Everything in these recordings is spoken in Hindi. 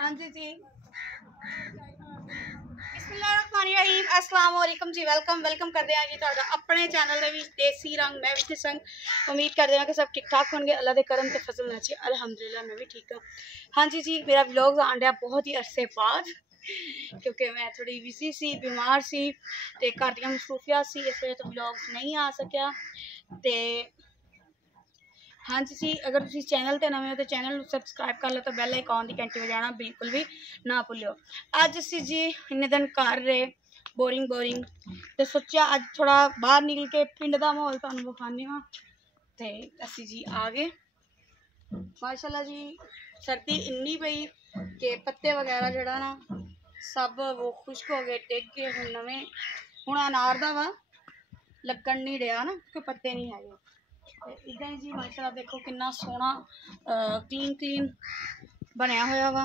हाँ जी जी, बिस्मिल्लाहिर्रहमानिर्रहीम, अस्सलाम वालेकुम जी। वेलकम करते हैं जी तुहाडा अपने चैनल दे विच देसी रंग। मैं भी संग उम्मीद करते हैं कि सब ठीक ठाक होंगे। अल्लाह के करम ते फजल नाल जी अल्हम्दुलिल्लाह मैं भी ठीक हाँ। हाँ जी जी, मेरा व्लॉग आन दिया बहुत ही अरसे बाद, क्योंकि मैं थोड़ी बिजी सी, बीमार सी ते घर दी मसरूफियात सी, इस वजह तो व्लॉग नहीं आ सकिया। ते हाँ जी जी, अगर तुम चैनल ते नवे हो तो चैनल सबसक्राइब कर लो, तो बैल आइकॉन की घंटी बजाना बिल्कुल भी ना भूलियो। अज असी जी इन्ने दिन कर रहे बोरिंग तो सोचा अज थोड़ा बाहर निकल के पिंड का माहौल तुहानू विखाने हाँ। तो असी जी आ गए माशाल्लाह जी। सर्दी इन्नी पई कि पत्ते वगैरह जड़ा ना सब वो खुश्क हो गए, टिक गए। हुण नवे हुण अनार दा वा लगन नहीं रहा ना, क्योंकि पत्ते नहीं है। इदा ही जी माशाल्लाह देखो कितना सोहना क्लीन बनया होया वा।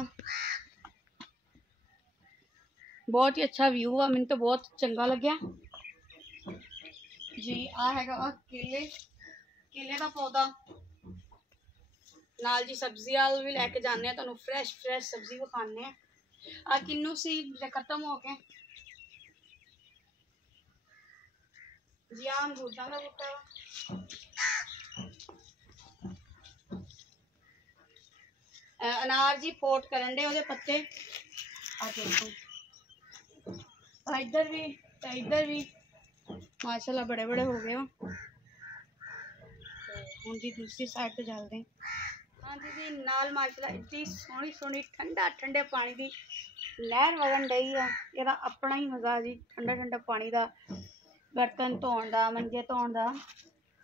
बहुत ही अच्छा व्यू आ, मैंने तो बहुत चंगा लग्या जी। आ है केले का पौधा नाल जी, सब्जी वाल भी लैके जाने, तुहानू फ्रैश सब्जी विखाने। आ किन्नू सी खत्म हो गए जी। आ अमरूदां का बूटा अनार जी पोट करन दे, ओहदे पत्ते आ देखो। इधर भी माशाल्लाह बड़े बड़े हो गए। हुण जी दूसरी साइड पे चलते हैं। हाँ जी जी, नाल माशाल्लाह इतनी सोहनी ठंडे पानी की लहर वगन डई है। ਇਹਦਾ अपना ही मजा जी, ठंडा पानी का बर्तन धोने का, मंजे धोने का,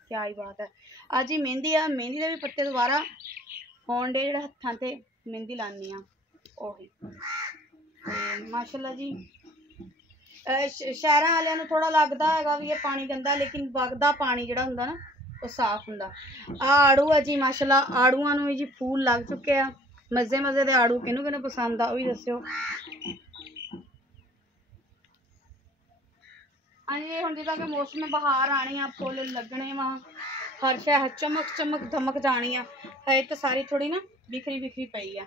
क्या ही बात है। अज जी मेहंदी आ, मेहंदी के भी पत्ते दोबारा होने डे, जो हत्थां ते मेहंदी लानी माशाल्लाह जी। शहर वाले थोड़ा लगता है भी ये पानी गंदा, लेकिन वगदा पानी जो होंगे ना वो साफ होंगे। आड़ू है जी माशाल्लाह, आड़ूआं नूं जी फूल लग चुके हैं। मजे के आड़ू किनू पसंद आ, दस्यो। हाँ जी, हुण जिद्दां कि मौसम बहार आनी आ, फुल लगने वा, हर शह चमक धमक जानी आ। है तो सारी थोड़ी ना बिखरी पई है।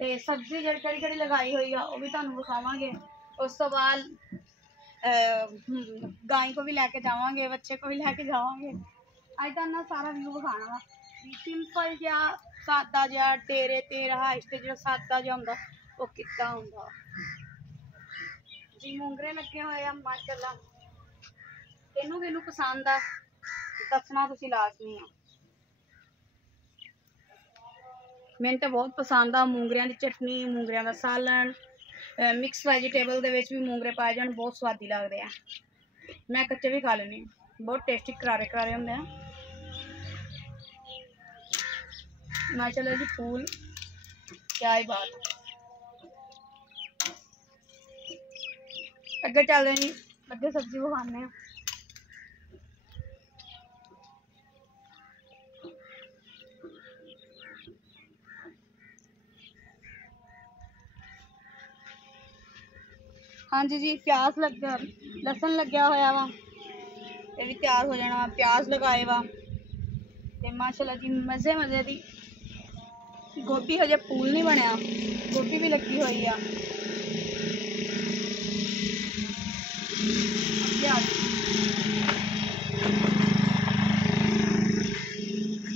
ते सब्जी जी लगाई हुई है वो भी तुहानू विखावांगे। उस तो बाद गाय को भी लैके जावांगे, बच्चे को भी लैके जावांगे। अज तो ना सारा व्यू विखाना वा। सिंपल जहा सादा जहा टेरे ते रहाइश ते जो सादा जहा हुंदा वो कितना हुंदा जी। मूंगरे लगे हुए माशाल्लाह, किनू पसंद आ दसना तुसीं लाजमी आ। मैंने तो बहुत पसंद आ मूंगरियां की चटनी, मूंगरियां का सालन, मिक्स वैजीटेबल दे विच भी मूंगरे पाए जान बहुत स्वादी लगते हैं। मैं कच्चे भी खा लेनी, बहुत टेस्टी करारे होंगे हैं माशाल्लाह जी। फूल क्या ही बात। अगे चल रहे जी, अगे सब्जी विखाने। हाँ जी जी, प्याज लग लसन लग्या होया वा, ये भी तैयार हो जाना। प्याज लगाए वा ते माशाल्लाह जी मजे दी। गोभी हजे फूल नहीं बनया, गोभी भी लगी हुई है।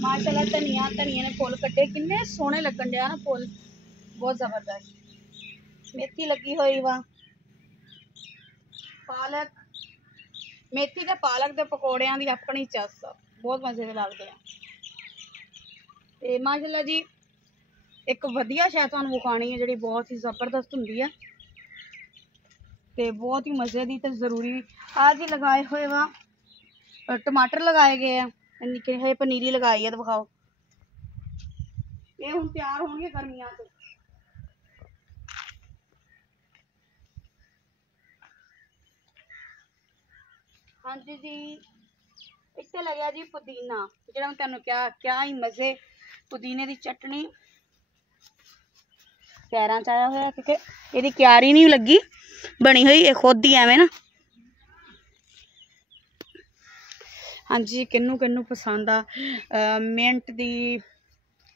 माशाल्लाह धनिया ने फुल कटे, किन्ने सोहने लगन दिया ना फुल, बहुत जबरदस्त। मेथी लगी हुई वा, पालक, मेथी ते पालक के पकौड़ियां दी अपनी चस, बहुत मजे के लगते हैं। माशाल्लाह जी एक वधिया शै तुहानू विखानी है, जी बहुत ही जबरदस्त हुंदी है ते बहुत ही मजे की ते जरूरी। आज ही लगाए हुए वा टमाटर लगाए गए हैं, निक्के निक्के पनीरी लगाई है, तो विखाओ। ये हुण तैयार होंगे गर्मियां तो। हाँ जी जी, इतने लगे जी पुदीना, जो तुहानू क्या ही मजे। पुदीने की चटनी पैरों च आया हुआ, क्योंकि ये क्यारी नहीं लगी, बनी हुई है खुद ही एवं ना। हाँ जी, किन्नू पसंद आ मिंट दी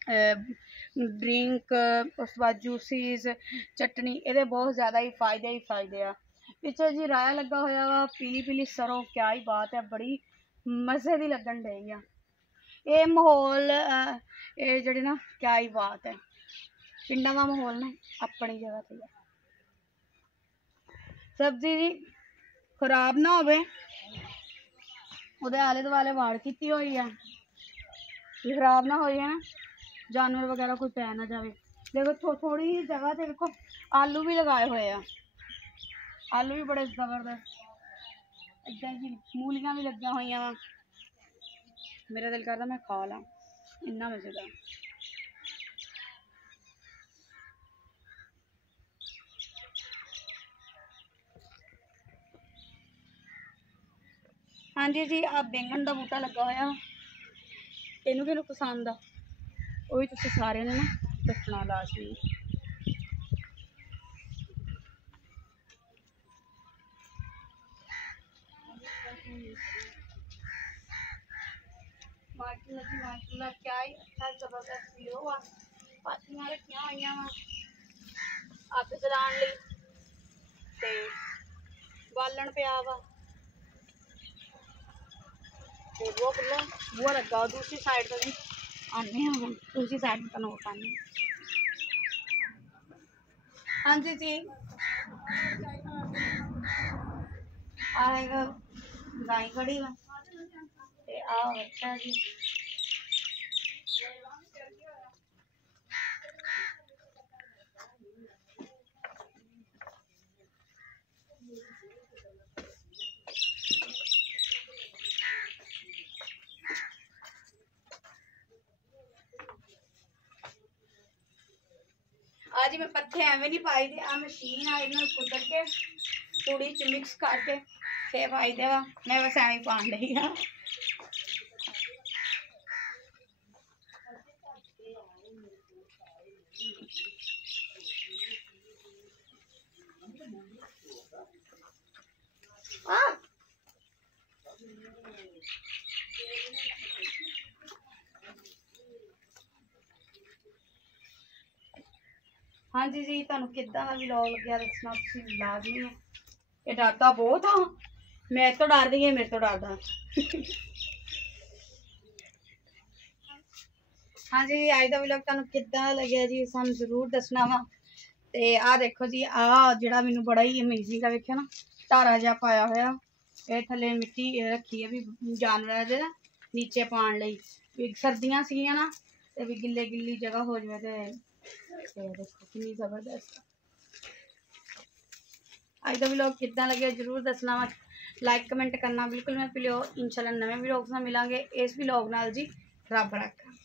ड्रिंक, उस बाद जूसिस, चटनी, ये बहुत ज़्यादा ही फायदे आ। पिछे जी राया लगा होया वा, पीली पीली सरों, क्या ही बात है, बड़ी मज़े की लगन रही है ये माहौल। ये जड़ी ना क्या ही बात है, पिंडा का माहौल ना अपनी जगह ते है। सब्जी जी खराब ना होवे, उहदे आले दुआले वाड़ कीती हुई है, खराब ना हो जाए ना, जानवर वगैरह कोई पै ना जाए। देखो थोड़ी ही जगह से देखो आलू भी लगाए हुए हैं, आलू भी बड़े जबरदस्त इदा जी, मूलियां भी लगी हुई वा। मेरा दिल करता मैं खा ला, इन्ना मजेदार। हाँ जी जी, आ बैंगन का बूटा लगा होया, इनू किनू पसंद आ वो भी तुसीं सारे ने ना दसना लाजमी। माशाल्लाह क्या ही अच्छा जबरदस्त व्यू आ। पाथियां रखियां हुई वा अग जलाने लई ते बालन पिया वा ते बूहा लगा। दूसरी साइड तो भी आने हम दूसरी साइड में नोट आने। हाँ जी जी, आएगा गाय खड़ी वा ते आ बच्चा जी। आज मैं पत्ते एवं नहीं पाई थे, आ मशीन आई ना कुतर के थोड़ी च मिक्स करके फिर पाई दे। मैं बस एवं पा रही हाँ। हाँ जी जी, तुहानू किद्दां दा व्लॉग लग्या दसना तुसीं लाजमी है। ये डरदा बहुत हाँ, मेरे तो डर दी है, मेरे तो डरदा। हाँ जी, अज का व्लॉग तुहानू किद्दां दा लग्या जी सानू जरूर दसना वा। ते आ देखो जी, आ जिहड़ा मैनू बड़ा ही अमेजिंग है, वेखिया ना धारा जिहा पाया होया, ये थल्ले मिट्टी रखी है भी जानवरां दे नीचे पाण लई, भी सर्दियां सीगियां ना ते भी गिल्ले गिल्ली जगह हो जाए ते देखो कितनी जबरदस्त। अज का व्लॉग किद्दां लग्या जरूर दसना वा, लाइक कमेंट करना बिल्कुल ना भुल्लियो। इंशाल्लाह नवे व्लॉग नाल मिलांगे। इस व्लॉग नाल जी रब रखा।